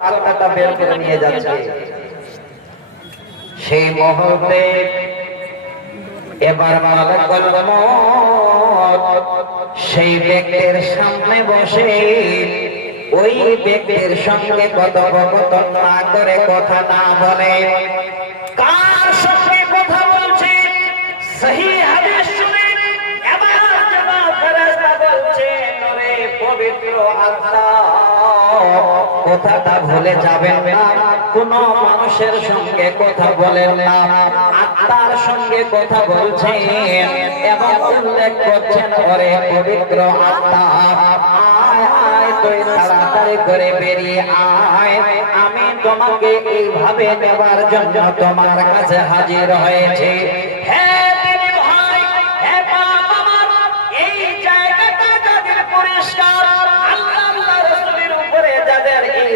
আত্মাটা বের করে নিয়ে যাচ্ছে। সেই মুহূর্তে এবার মালাকুল মউত সেই ব্যক্তির সামনে বসে ওই ব্যক্তির সঙ্গে কথোপকথন না করে, কথা না বলে, কার সঙ্গে কথা বলছে সহিহ হাদিস শুনে এবার জবাব ফেরেশতা বলছে, নরে পবিত্র আত্মা, কথাটা ভুলে যাবেন না, কোন মানুষের সঙ্গে কথা বলেন না, আত্মার সঙ্গে কথা বলছেন এবং উল্লেখ করছেন, ওরে পবিত্র আত্মা, আয় আয় তুই তাড়াতাড়ি করে বেরিয়ে আয়, আমি তোমাকে এইভাবে নেবার জন্য তোমার কাছে হাজির হয়েছে।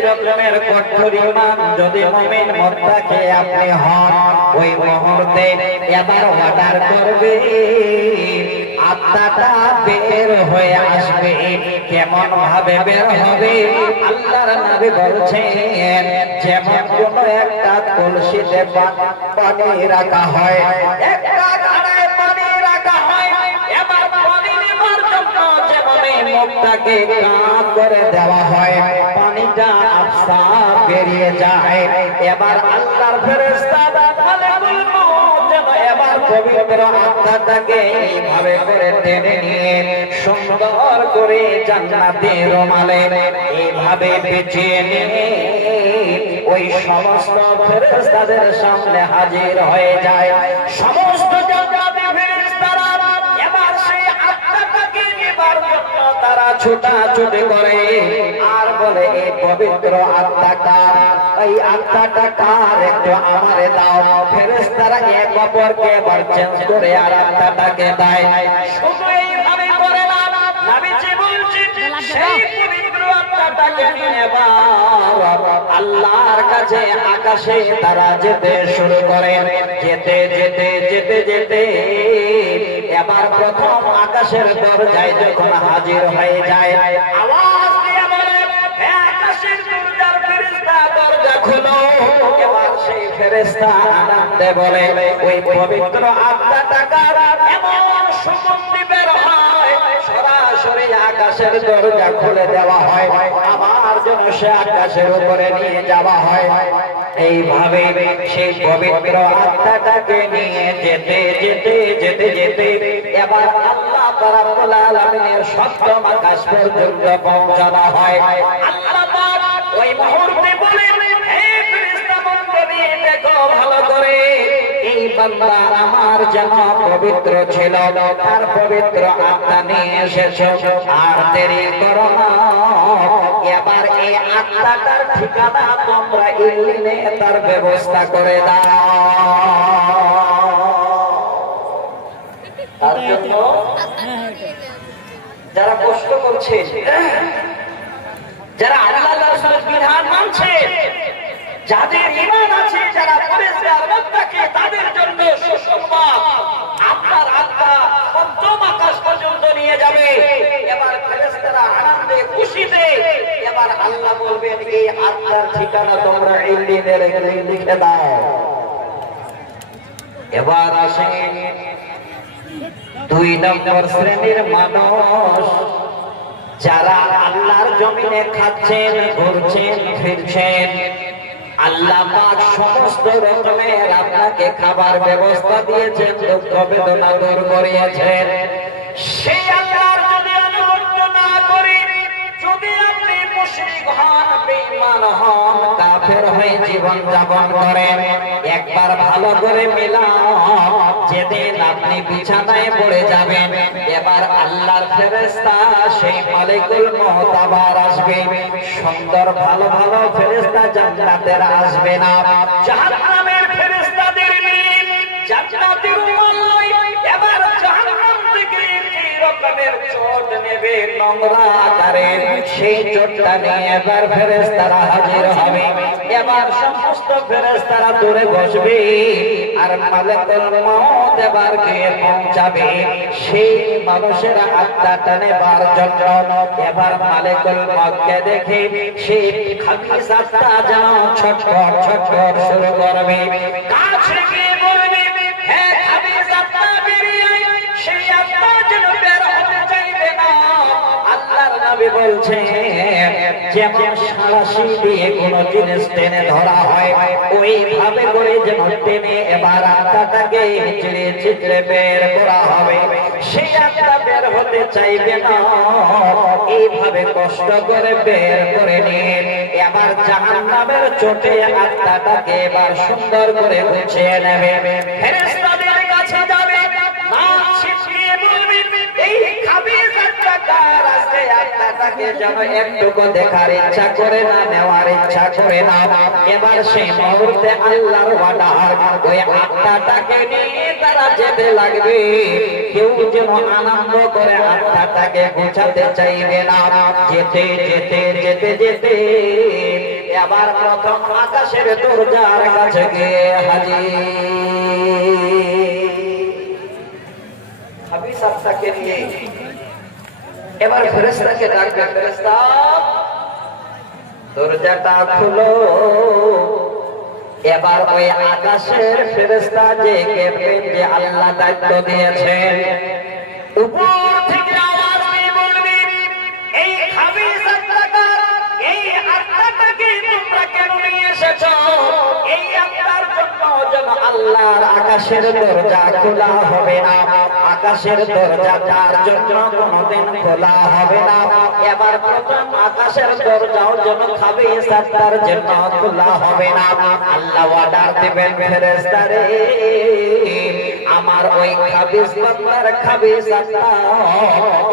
রকমের কঠোর ঈমান যদি মুমিন মুত্তাকি আপনি হন, ওই মুহূর্তে এবার অর্ডার করবে, আত্মাটা বের হয়ে আসবে। কেমন ভাবে বের হবে? আল্লাহর নবী বলছেন, যেমন কোন একটা কলসিতে পানি রাখা হয়, একটা ঘড়ায় পানি রাখা হয়, এবার পানি নেবার জন্য যেভাবে মুখটাকে কাত করে দেওয়া হয়, পানিটা আফসা বেরিয়ে যায়। এবার আল্লাহর ফেরেশতা মালাকুল মউত যেন এবার পবিত্র আত্মাটাকে এইভাবে করে টেনে নিয়ে সুন্দর করে জান্নাতের রুমালে এইভাবে বিছিয়ে নিয়ে ওই সমস্ত ফেরেশতাদের সামনে হাজির হয়ে যায়। সমস্ত জান্নাতের ফেরেশতারা এবার সেই আত্মাটাকে নেবার জন্য তারা ছুটাছুটি করে আর বলে, এই পবিত্র আত্মাটা, এই আত্মাটা কার, একটু আমারে দাও। ফেরেশতারা এক অপরকে এবার চেঞ্জ করে আর আত্মাটাকে দেয়। শুধু এইভাবে করে না, নবীজি বলছেন, সেই পবিত্র আত্মাটাকে নিয়ে আল্লাহর কাছে আকাশে তারা যেতে শুরু করে। যেতে যেতে যেতে যেতে এবার প্রথম আকাশের দরজায় যখন হাজির হয়ে যায়, আওয়াজ দিয়ে বলে, হে আকাশের দরজার ফেরেশতা, দরজা খোলো। এবার সেই ফেরেশতা আনন্দে বলে, ওই পবিত্র আত্মাটাকে এমন সুগন্ধি বের হয়, সরাসরি আকাশের দরজা খুলে দেওয়া হয়, আবার যেন সে আকাশের উপরে নিয়ে যাওয়া হয়। এইভাবে সেই পবিত্র আত্মাটাকে নিয়ে যেতে যেতে যেতে যেতে এবার আল্লাহ রাব্বুল আলামিনের সপ্তম আকাশ পর্যন্ত পৌঁছানো হয়। আল্লাহ পাক ওই মুহূর্তে বলেন, হে ফেরেশতা মণ্ডলী, দেখো ভালো করে, এই বান্দা আমার যেন পবিত্র ছিল, তার পবিত্র আত্মা নিয়ে এসেছো, আর দেরি করো না, এবার এই আত্মাটার ঠিকানা তোমরা ইল্লিনে তার ব্যবস্থা করে দাও। তার জন্য যারা কষ্ট করছে, যারা আল্লাহ রাসূলের বিধান মানছে, যাদের ঈমান আছে, যারা পরেশগার মুত্তাকি, তাদের জন্য সুসংবাদ, আপনার আত্মা সপ্তম আকাশ পর্যন্ত নিয়ে যাবে। এবার ফেরেশতারা আনন্দে খুশিতে এবার আল্লাহ বলবেন, এই আত্মার ঠিকানা তোমরা ইল্লিনে লিখে দাও। এবার আসেন দুই নম্বর শ্রেণীর মানুষ, যারা আল্লাহর জমিনে খাচ্ছেন, ঘুরছেন, ফিরছেন, আল্লাহ পাক সমস্ত রকমের আপনাকে খাবার ব্যবস্থা দিয়েছেন, দুঃখ বেদনা দূর করিয়েছেন। সেই আল্লাহর যদি অনুগত্য না করি, যদি আপনি মুশরিক হন, বেঈমান হন, কাফের হয়ে জীবন যাপন করেন, একবার ভালো করে মিলাও, যেদিন আপনি বিছানায় পড়ে যাবেন, এবার আল্লাহর ফেরেশতা সেই মালিকুল মউত আবার আসবে। সুন্দর ভালো ভালো ফেরেশতা জান্নাতের আসবে না, জাহান্নামের ফেরেশতাদের নিয়ে জান্নাতের উম্মত এবার জাহান্নাম থেকে যে রকমের চোট নেবে, নোংরা আকারে, সেই চোটটা নিয়ে এবার ফেরেশতারা হাজির হবে। এবার সমস্ত ফেরেশতারা দূরে বসবে আর মালাকুল মউত এবার গিয়ে পৌঁছাবে সেই মানুষের আত্মাটা নেবার জন্য। এবার মালাকুল মউতকে দেখে সেই খাবিস আত্মা যেন ছটফট ছটফট শুরু করবে, কাছে গিয়ে বলবে, হে খাবিস আত্মা বেরিয়ে আয়। সেই আত্মা যেন বের হতে চাইবে না। আল্লাহর নবী বলছেন, যেমন সাঁড়াশি দিয়ে কোনো জিনিস টেনে ধরা হয় ওইভাবে করে যেন টেনে এবার আত্মাটাকে চিড়ে চিড়ে বের করা হবে। সেই আত্মা বের হতে চাইবে না, এইভাবে কষ্ট করে বের করে নিয়ে এবার জাহান্নামের চোটে আত্মাটাকে এবার সুন্দর করে গুছিয়ে নেবে। ফেরেশতাদের কাছে যাবে, নাম ছিটিয়ে বলবে, এই খাবিস আত্মাটার আজকে আত্মাটাকে যেন একটুকু দেখার ইচ্ছা করে না, নেওয়ার ইচ্ছা করে না। এবার সেই মুহূর্তে আল্লাহর ওয়াদার ওই আত্মাটাকে নিয়ে তারা যেতে লাগবে। কেউ যেন আনন্দ করে আত্মাটাকে গোছাতে চাইবে না। যেতে যেতে যেতে যেতে এবার প্রথম আকাশের দরজার কাছে গিয়ে হাজির। খাবিস আত্মাকে নিয়ে এবার ফেরেশতাকে ডাকবে, ফেরেশতা দরজাটা খুলো। এবার ওই আকাশের ফেরেশতা যে ক্যাপ্টেন যে আল্লাহ দায়িত্ব দিয়েছেন, উপর থেকে আওয়াজ দিয়ে বলবে, এই খাবিস আত্মাটা, এই আত্মাটাকে তোমরা কেন নিয়ে এসেছো? এই আত্মার জন্য যেন আল্লাহর আকাশের দরজা খোলা হবে না, আকাশের দরজা তার জন্য কোনোদিন খোলা হবে না। এবার প্রথম আকাশের দরজাও যেন খাবিস আত্মার জন্য খোলা হবে না। আল্লাহ অর্ডার দিবেন, ফেরেশতারে আমার ওই খাবিস বান্দার খাবিস আত্মা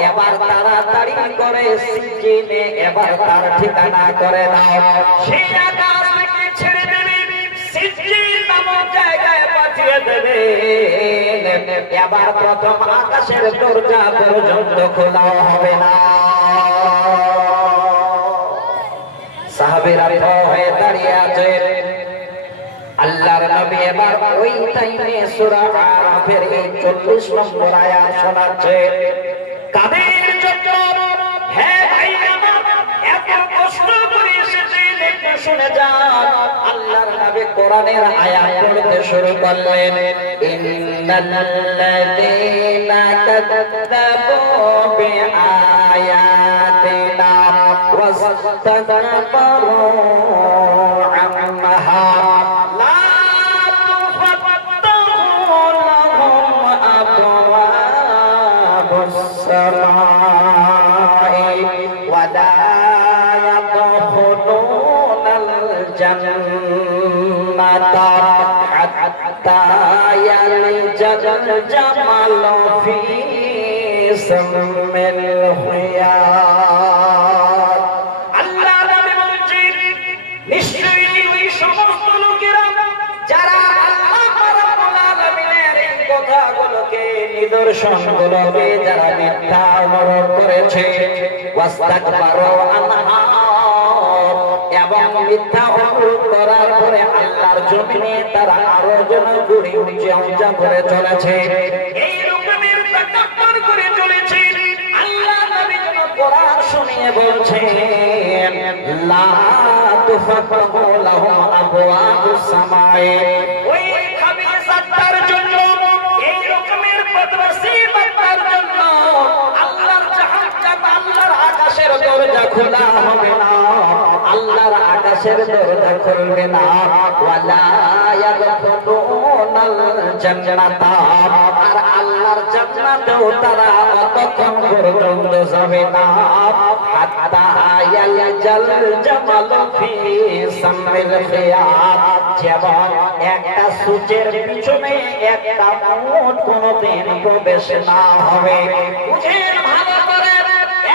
এবার তাড়াতাড়ি করে সিজিনে এবার তার ঠিকানা করে দাও। সেই আকাশ থেকে ছেড়ে দেবে, সিজিন নামক জায়গায় পাঠিয়ে দেবে। এবার প্রথম আকাশের দরজা পর্যন্ত খোলা হবে না। সাহাবীরা ভয়ে দাঁড়িয়ে আছে। আল্লাহর নবী এবার ওই টাইমে সূরা আরাফের 40 নম্বর আয়াত শোনাচ্ছে, কাদের জন্য হে ভাই আমার এত কষ্ট করে এসেছেন একটু শুনে যান। আল্লাহর নবী কোরআনের আয়াত পড়তে শুরু করলেন, ইন্নাল্লাযীনা কাযযাবু বিআয়াতিনা ওয়াস্তাকবারু আনহা ولا يدخلون الجنة حتى يلج الجمل في سم الخياط। আল্লাহ নবী বলেন, নিশ্চয়ই ওই সমস্ত লোকেরা যারা আল্লাহ রাব্বুল আলামিনের এই কথাগুলোকে নিদর্শনগুলোকে যারা মিথ্যা অনুরোধ করেছে, ওয়াস্তাকবারু আনহা এবং মিথ্যা অনুরোধ করার পরে আল্লাহর জমিনে তারা আরো যেন ঘুরে উঁচা করে চলেছে, এই রকমের তাকাব্বুর করে চলেছে। আল্লাহ নবী যেন কোরআন শুনিয়ে বলছেন, লা তুফাত্তাহু লাহুম আবওয়াবুস সামাই। ওই খাবিস আত্মার জন্য, এই রকমের বদমাশি বান্দার জন্য আল্লাহর জাহান্নাম, আল্লাহর আকাশের দরজা খোলা হবে না, আল্লাহর আকাশের দরজা খুলবে না। ওয়ালা ইয়াদখুলুনাল জান্নাতা, আর আল্লাহর জান্নাতেও তারা অতক্ষণ পর্যন্ত যাবে না, হাত্তা ইয়ালজাল জামালু ফি সামিল খিয়াত। যেমন একটা সূচের পিছনে একটা উট কোনদিন প্রবেশ না হবে। বুঝেন ভালো করে,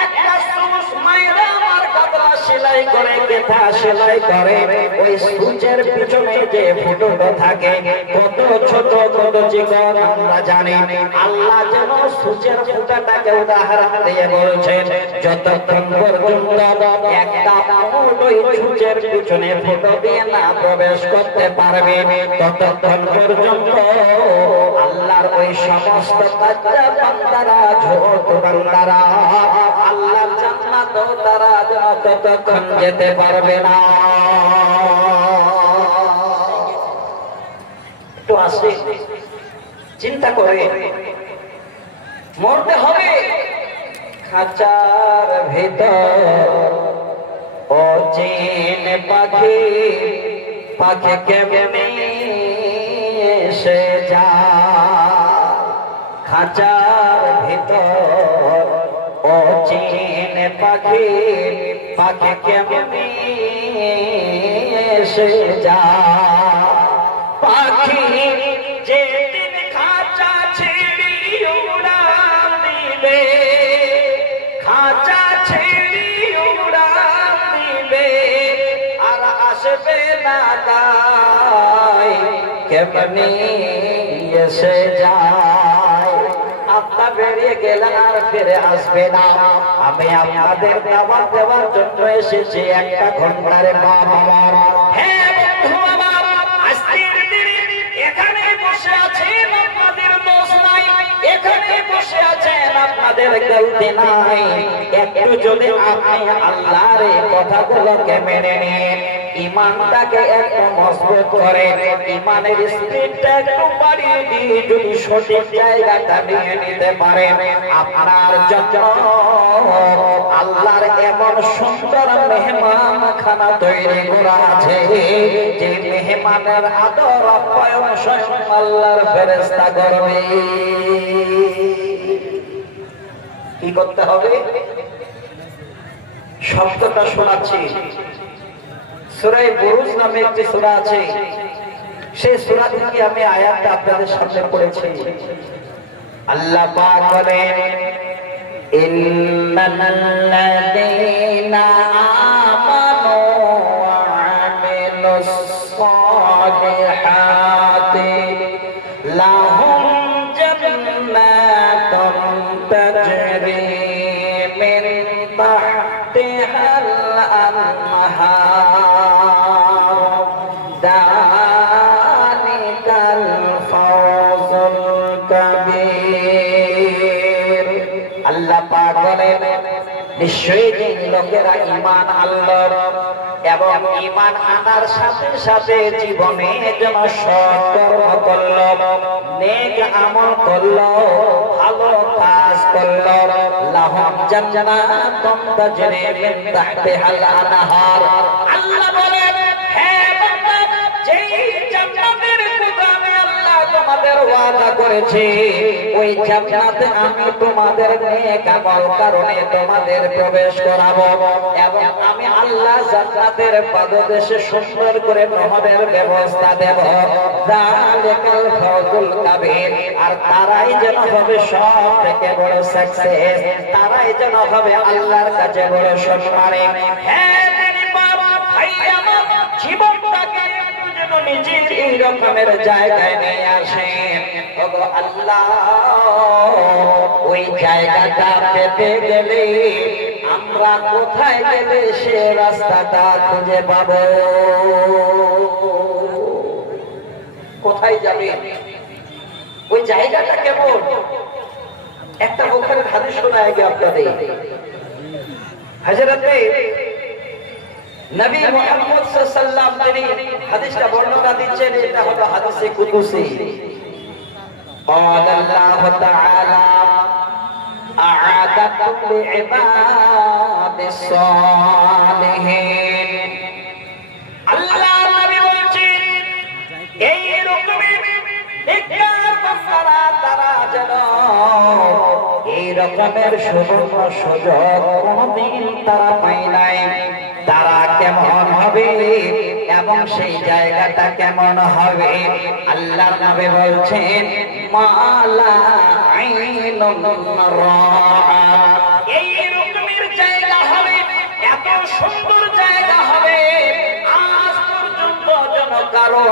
একটা সূচ মাইরা আমার কথা চাদরা সেলাই করে, গেথা সেলাই করে, ওই সূচের পিছনে যে ফুটোটা থাকে কত ছোট কত চিকন আমরা জানি। আল্লাহ যেন সূচের ফুটাটাকে উদাহরণ দিয়ে বলছেন, যতক্ষণ পর্যন্ত একটা উট ওই সূচের পিছনে ফুটো দিয়ে না প্রবেশ করতে পারবে, ততক্ষণ পর্যন্ত আল্লাহর ওই সমস্ত বাচ্চা বান্দারা, ছোট বান্দারা আল্লাহর জান্নাত তারা ততক্ষণ যেতে পারবে না। একটু আসে চিন্তা করে, মরতে হবে খাঁচার ভেতর, ও চেন পাখি পাখি কেমনে এসে যা, খাঁচার ভেতর ও চেন পাখি পাখি কেমনে এসে যা, পাখি যেদিন খাঁচা ছেড়ে উড়ান দিবে, খাঁচা ছেড়ে উড়ান দিবে, আর আসবে না তাই কেমনে এসে যায়। আপনার বেরিয়ে গেলে আর ফিরে আসবে না। আমি আপনাদের দাওয়াত দেওয়ার জন্য এসেছি একটা ঘন্টার বাবা। হ্যাঁ বন্ধু আমার, আজকের দিনে এখানে বসে আছেন আপনাদের দোষ নাই, এখানে বসে আছেন আপনাদের গলতি নাই। একটু যদি আপনি আল্লাহর কথাগুলোকে মেনে নেন, ইমানটাকে একটু মজবুত করে, ইমানের স্পিডটা একটু বাড়িয়ে দিয়ে যদি সঠিক জায়গাটা নিয়ে নিতে পারেন, আপনার জন্য আল্লাহর এমন সুন্দর মেহমান খানা তৈরি করা আছে, যে মেহমানের আদর আপ্যায়ন স্বয়ং আল্লাহর ফেরেশতা করবে। কি করতে হবে? শব্দটা শোনাচ্ছি। সূরা বুরুজ নামে একটি সূরা আছে, সেই সূরা থেকে আমি আয়াতটা আপনাদের সামনে পড়েছি। আল্লাহ পাক বলেন, ইন্নাল্লাযীনা আমানু ওয়া আমিলুস সালিহাতি লাহুম জান্নাতুন তাজরি মিন তাহতিহাল আনহার, যালিকাল ফাওজুল কাবীর। আল্লাহ পাক বলেন, নিশ্চয়ই যে লোকেরা ঈমান আনল এবং ঈমান আনার সাথে সাথে জীবনে যেন সৎ কর্ম করল, নেক আমল করল, ভালো কাজ করল, লাহুম জান্নাতুন তাজরি মিন তাহতিহাল আনহার। আল্লাহ বলেন, হ্যাঁ বান্দা, যেই জান্নাতের কথা আমি আল্লাহ তোমাদের ওয়াদা করেছি, ওই জান্নাতে আমি তোমাদের নেক আমল কারণে তোমাদের প্রবেশ করাবো, এবং আমি আল্লাহ জান্নাতের পাদদেশে সুন্দর করে নহরের ব্যবস্থা দেব। যালিকাল ফাওজুল কাবীর। আর তারাই যেন হবে সব থেকে বড় সাকসেস, তারাই যেন হবে আল্লাহর কাছে বড় সম্মানী। হ্যাঁ বাবা ভাই আমার, জীবনটাকে যেন নিজের এই রকমের জায়গায় নিয়ে আসেন। ওগো আল্লাহ, ওই জায়গাটা পেতে গেলে আমরা কোথায় গেলে সে রাস্তাটা খুঁজে পাবো? কোথায় যাবে? ওই জায়গাটা কেমন? একটা বুখারীর হাদিস শোনায় আগে আপনাদের। হযরতে নবী মুহাম্মদ সাল্লাল্লাহু আলাইহি ওয়াসাল্লাম তিনি হাদিসটা বর্ণনা দিচ্ছেন, এটা হলো হাদিসে কুদসি। قال الله تعالى أعددت لعباد الصالحين। আল্লাহ নবী বলেন, এই রকমের তারা যেন এই রকমের সুবর্ণ সুযোগ কোনদিন তারা পায় নাই। তারা কেমন হবে এবং সেই জায়গাটা কেমন হবে? আল্লাহ নবী বলছেন, মালা আইনুন রাআত। এই রকমের জায়গা হবে এত সুন্দর জায়গা হবে আজ পর্যন্ত যেন কারো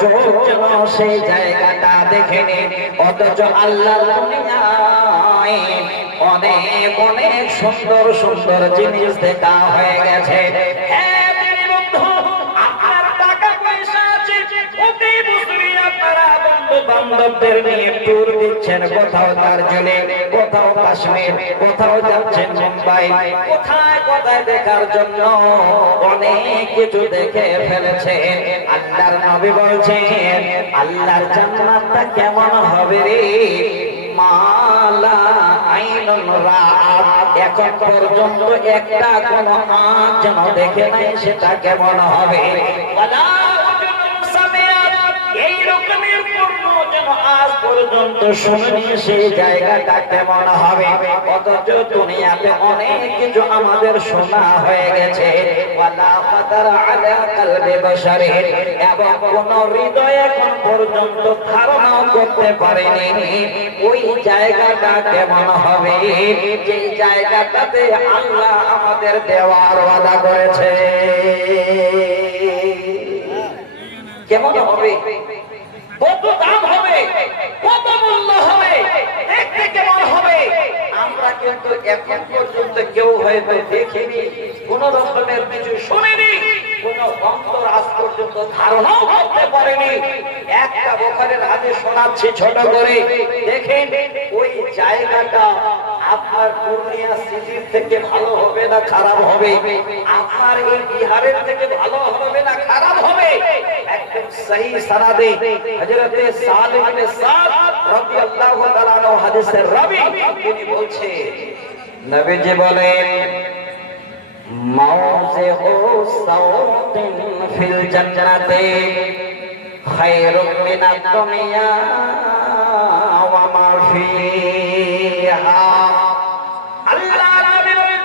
চোখ যেন সেই জায়গাটা দেখেনি। অথচ আল্লাহ দুনিয়ায় অনেক অনেক সুন্দর সুন্দর জিনিস দেখা হয়ে গেছে। হ্যাঁ দিনী বন্ধু, আপনার টাকা পয়সা আছে, অতি বুঝবি আপনারা বন্ধু বান্ধবদের নিয়ে ট্যুর দিচ্ছেন, কোথাও দার্জিলিং, কোথাও কাশ্মীর, কোথাও যাচ্ছেন মুম্বাই, কোথায় কোথায় দেখার জন্য অনেক কিছু দেখে ফেলেছেন। আল্লাহর নবী বলছেন আল্লাহর জান্নাতটা কেমন হবে রে, মালা আইনুন রাত, এখন পর্যন্ত একটা কোন আঁখ যেন দেখে নাই, সেটা কেমন হবে। এই রকমের পূর্ণ যেন আজ পর্যন্ত শুনি, সেই জায়গাটা কেমন হবে। অথচ দুনিয়াতে অনেক কিছু আমাদের শোনা হয়ে গেছে, এবং কোন হৃদয় এখন পর্যন্ত ধারণা করতে পারেনি ওই জায়গাটা কেমন হবে, যে জায়গাটাতে আল্লাহ আমাদের দেওয়ার ওয়াদা করেছে। কেমন হবে, কত দাম হবে, কত মূল্য হবে, দেখতে কেমন হবে, আমরা কিন্তু এখন পর্যন্ত কেউ হয়তো দেখিনি, কোন রকমের কিছু শুনিনি, কোন অন্তর আজ পর্যন্ত ধারণাও করতে পারেনি। একটা বুখারীর হাদিস শোনাচ্ছি ছোট করে, দেখেন ওই জায়গাটা আপনার পূর্ণিয়া সিটির থেকে ভালো হবে না খারাপ হবে, আপনার এই বিহারের থেকে ভালো হবে না খারাপ হবে। একদম সহি সনদে হযরত সালেহ ইবনে সাদ রাদিয়াল্লাহু তাআলা আনহু হাদিসের রাবী তিনি বলছেন, নবীজি বলেন মাউযিউ সাওতিন ফিল জান্নাতি খায়রুম মিনাদ দুনিয়া ওয়া মা ফিহা। আল্লাহ নবী বলেন,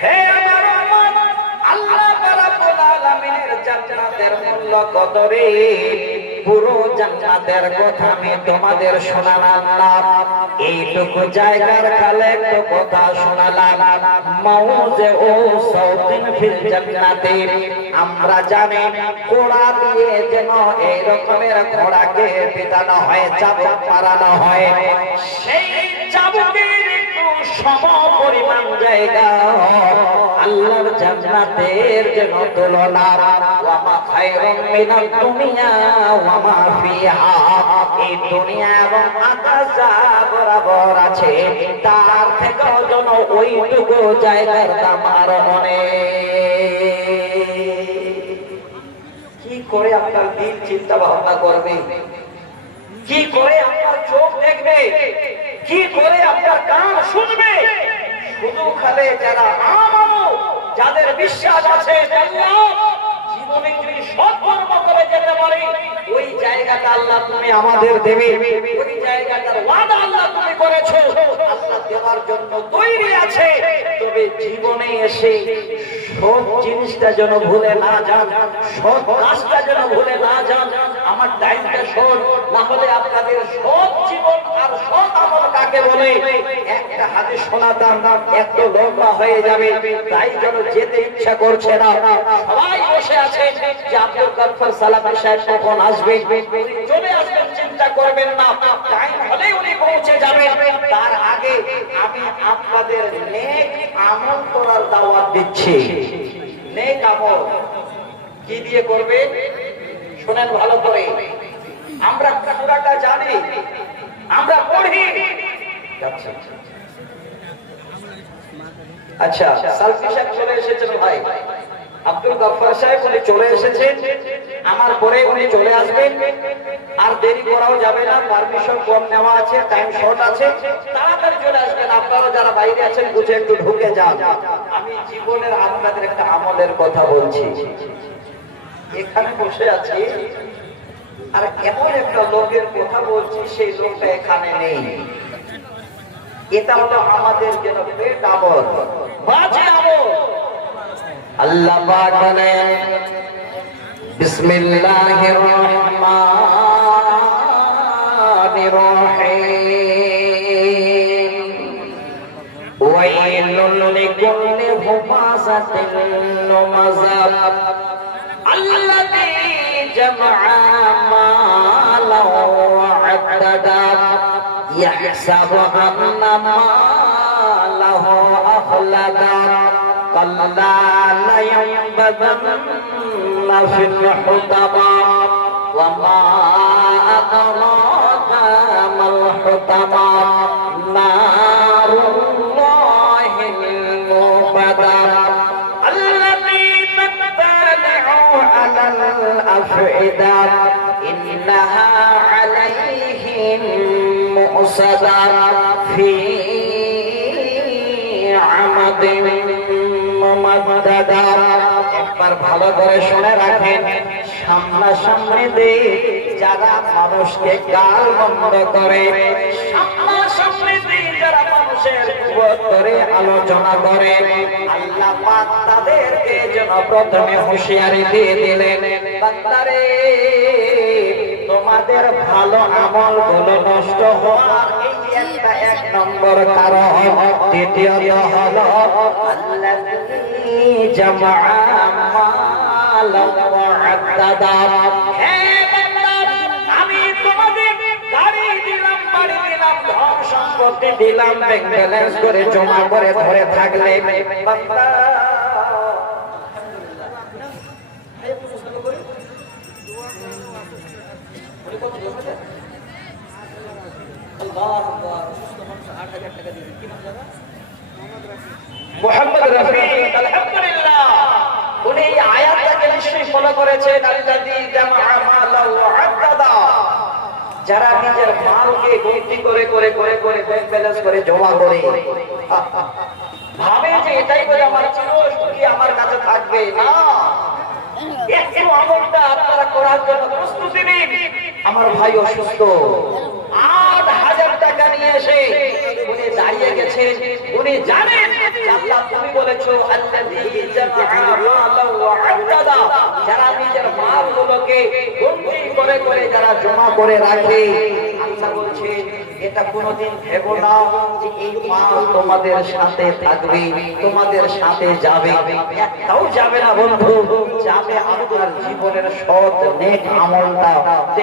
হে আমার উম্মত, আল্লাহ রাব্বুল আলামিনের জান্নাতের মূল্য কত রে, পুরো জান্নাতের কথা আমি তোমাদের শোনালাম, এইটুকু জায়গার খালে একটু কথা শোনালাম। মাউযিউ সাওতিন ফিল জান্নাতি, আমরা জানি ঘোড়া দিয়ে যেন এই রকমের ঘোড়াকে পিটানো হয়, চাবুক মারানো হয়, সেই চাবুকের একটু সম পরিমাণ জায়গা আল্লাহর জান্নাতের যেন তুলনা। ওয়া মা খায়রুম মিনাদ দুনিয়া ওয়া মা ফিহা, এই দুনিয়া এবং আকাশ যা বরাবর আছে তার থেকেও যেন ওইটুকু জায়গার দাম আরো অনেক। কি করে আপনার দিল চিন্তা ভাবনা করবে, কি করে আপনার চোখ দেখবে, কি করে আপনার কান শুনবে, শুধু খালে যারা আমানু, যাদের বিশ্বাস আছে জীবনে যদি সৎকর্ম করে যেতে পারে ওই জায়গাটা আল্লাহ তুমি আমাদের দেবে, ওই জায়গাটার ওয়াদা আল্লাহ তুমি করেছো, আল্লাহ দেওয়ার জন্য তৈরি আছে। তবে জীবনে এসে সব জিনিসটা যেন ভুলে না যান, সব কাজটা যেন ভুলে না যান। আমার টাইমটা শোন, না হলে আপনাদের সব জীবন আর সব আমল কাকে বলে একটা হাদিস শোনাতাম, এত লম্বা হয়ে যাবে, তাই যেন যেতে ইচ্ছা করছে না। সবাই বসে আছে যে আব্দুল গফফার সালাফি সাহেব কখন আসবেন, চলে আসবেন, চিন্তা করবেন না, টাইম হলেই উনি পৌঁছে যাবেন। তার আগে আমি আপনাদের নেক আমল করার দাওয়াত দিচ্ছি। নেক আমল কি দিয়ে করবেন শুনেন ভালো করে। আমরা সূরাটা জানি, আমরা পড়ি। আচ্ছা, সালফি সাহেব চলে এসেছেন ভাই, আব্দুল গফফার সাহেব উনি চলে এসেছেন, আমার পরে উনি চলে আসবেন, আর দেরি করাও যাবে না, পারমিশন কম নেওয়া আছে, টাইম শর্ট আছে, তাড়াতাড়ি চলে আসবেন। আপনারা যারা বাইরে আছেন বুঝে একটু ঢুকে যান। আমি জীবনের আপনাদের একটা আমলের কথা বলছি। এখানে বসে আছি আর এমন একটা লোকের কথা বলছি, সেই লোকটা এখানে নেই। এটা হলো আমাদের জন্য পেট আমল, বাজে আমল। আল্লাহ পাক বলেন বিসমিল্লাহির রহমানির রহিম ওয়াইলুল الذي جمع مالا وعددا يحسب أن ماله أخلدا كلا لينبذن في الحطمة وما أدراك ما الحطمة نار الله الموقدة التي تطلع على الأفئدة إنها عليهم مؤصدة في عمد ممددة একবার ভালো করে শুনে রাখেন সামনাসামনি দিয়ে যারা মানুষকে গাল বন্ধ করে সামনাসামনি দিয়ে যারা মানুষের বিপদ করে আলোচনা করে আল্লাহ পাক তাদেরকে যেন প্রথমে হুঁশিয়ারি দিয়ে দিলেন বান্দারে তোমাদের ভালো আমল গুলো নষ্ট হওয়ার এই একটা এক নম্বর কারণ দ্বিতীয়ত হলো আল্লাযী জামআ মালান ওয়া আদ্দাদা হে বান্দা আমি তোমাদের গাড়ি দিলাম বাড়ি দিলাম ধন সম্পত্তি দিলাম ব্যাংক ব্যালেন্স করে জমা করে ধরে থাকলে বান্দা মুহাম্মদ রফি আলহামদুলিল্লাহ উনি এই আয়াতটাকে নিশ্চয়ই ফলো করেছেন আল্লাযী জামআ মালা ওয়া আদ্দাদা যারা নিজের মালকে গণতি করে করে করে করে ব্যাংক ব্যালেন্স করে জমা করে ভাবে যে এটাই বলে আমার চিরস্থায়ী আমার কাছে থাকবে না একটু আমলটা আপনারা করার জন্য প্রস্তুতি নিন আমার ভাই অসুস্থ ৮,০০০ টাকা নিয়ে এসে উনি দাঁড়িয়ে গেছেন উনি জানেন আল্লাহ তুমি বলেছো আল্লাযী জামআ মালা ওয়া আদ্দাদা যারা নিজের মালগুলোকে গণতি করে করে যারা জমা করে রাখে আল্লাহ বলছে এটা কোনোদিন ভেবো না যে এই মাল তোমাদের সাথে থাকবে তোমাদের সাথে যাবে একটাও যাবে না বন্ধু যাবে আপনার জীবনের সৎ নেক আমলটা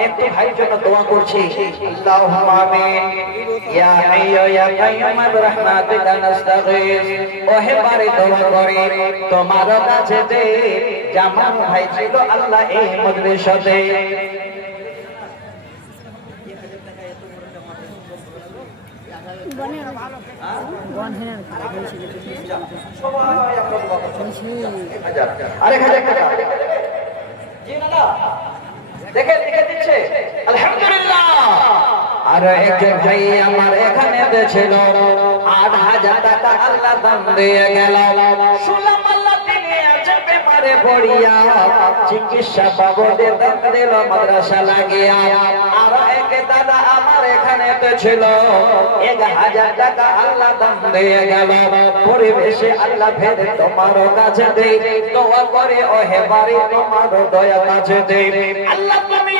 একটু ভাইয়ের জন্য দোয়া করছি আল্লাহুম্মা আমিন ইয়া হাইয়্যু ইয়া কাইয়্যুম বিরহমাতিকা নাস্তাগীস ওহে বারে দোয়া করি তোমার কাছে যে জামান ভাই ছিল আল্লাহ এই মজলিসে আর একজন ভাই আমার এখানে ছিল ৮,০০০ টাকা আল্লাহ দান দিয়ে গেল শুনলাম আল্লাহ তিনি আছে বেমারে পড়িয়া চিকিৎসা বাবদে দান দিল মাদ্রাসা লাগিয়া আর এক দাদা আমার এখানে ছিল ১,০০০ টাকা আল্লাহ দান দিয়ে গেল পরিবেশে আল্লাহ ফের তোমার কাছে দেই দোয়া করে ওহে বাড়ি তোমার দয়া কাছে দেই আল্লাহ তুমি